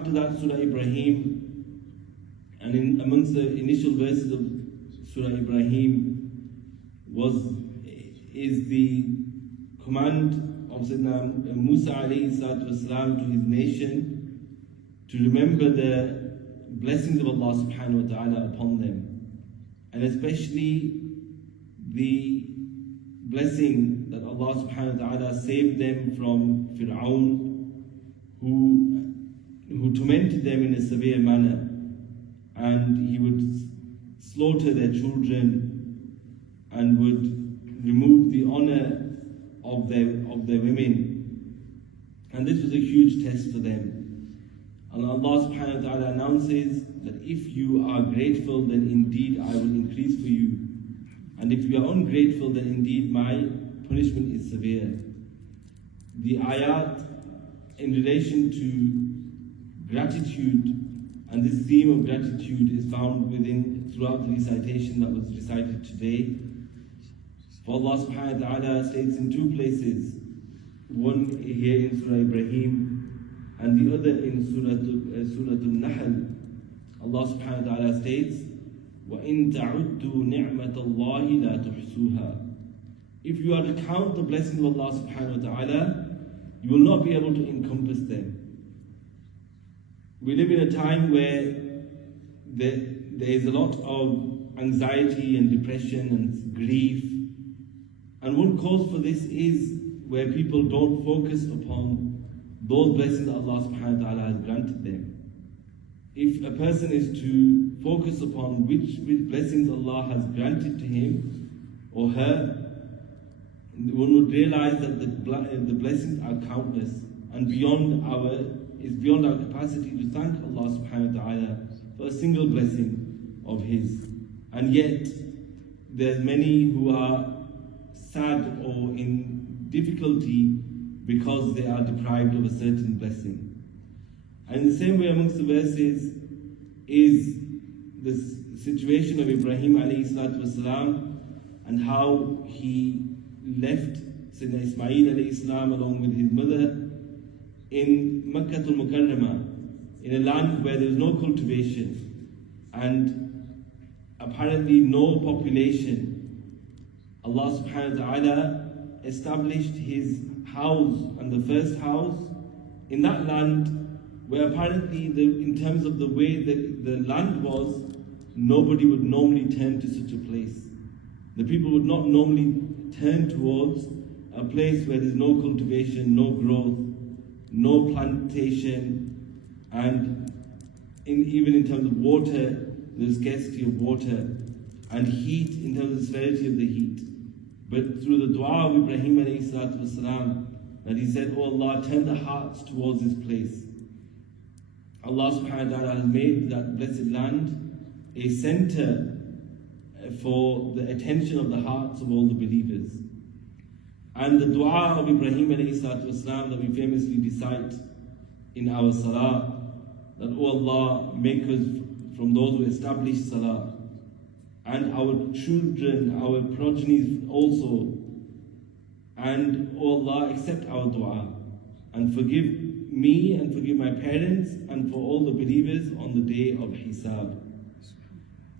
after that, Surah Ibrahim, and amongst the initial verses of Surah Ibrahim is the command of Sayyidina Musa alayhi salatu wasalam to his nation to remember the blessings of Allah subhanahu wa ta'ala upon them, and especially the blessing that Allah subhanahu wa ta'ala saved them from Fir'aun, who tormented them in a severe manner, and he would slaughter their children and would remove the honor of their women. And this was a huge test for them. And Allah subhanahu wa ta'ala announces that if you are grateful, then indeed I will increase for you. And if you are ungrateful, then indeed my punishment is severe. The ayat in relation to gratitude and this theme of gratitude is found throughout the recitation that was recited today. For Allah subhanahu wa ta'ala states in two places, one here in Surah Ibrahim and the other in Surah Al-Nahl. Allah subhanahu wa ta'ala states, وَإِن تَعُدُّوا نِعْمَةَ اللَّهِ لَا تُحْصُوهَا. If you are to count the blessings of Allah subhanahu wa ta'ala, you will not be able to encompass them. We live in a time where there is a lot of anxiety and depression and grief. And one cause for this is where people don't focus upon those blessings that Allah subhanahu wa ta'ala has granted them. If a person is to focus upon which blessings Allah has granted to him or her, one would realize that the blessings are countless and beyond our capacity to thank Allah subhanahu wa ta'ala for a single blessing of His. And yet, there's many who are sad or in difficulty because they are deprived of a certain blessing. And in the same way amongst the verses is the situation of Ibrahim alayhi salatu wasalam and how he left Sayyidina Ismail alayhi salam along with his mother in Makkah al-Mukarramah, in a land where there was no cultivation and apparently no population. Allah subhanahu wa ta'ala established his house and the first house in that land where apparently in terms of the way the land was, nobody would normally turn to such a place. The people would not normally turn towards a place where there's no cultivation, no growth, no plantation, and even in terms of water, there's scarcity of water, and heat in terms of the severity of the heat. But through the dua of Ibrahim alayhi salatu wasalam, that he said, "Oh Allah, turn the hearts towards this place." Allah subhanahu wa ta'ala has made that blessed land a center for the attention of the hearts of all the believers. And the dua of Ibrahim alayhi salatu wasalam that we famously recite in our salah, that, "Oh Allah, make us from those who establish salah, and our children, our progenies also, and oh Allah, accept our dua, and forgive me and forgive my parents and for all the believers on the day of Hisab."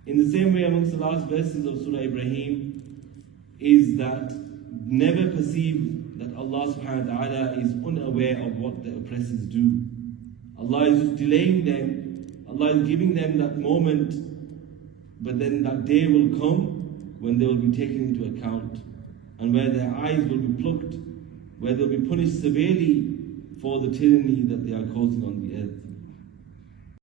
In the same way, amongst the last verses of Surah Ibrahim is that never perceive that Allah subhanahu wa ta'ala is unaware of what the oppressors do. Allah is just delaying them, Allah is giving them that moment, but then that day will come when they will be taken into account, and where their eyes will be plucked, where they will be punished severely for the tyranny that they are causing on the earth.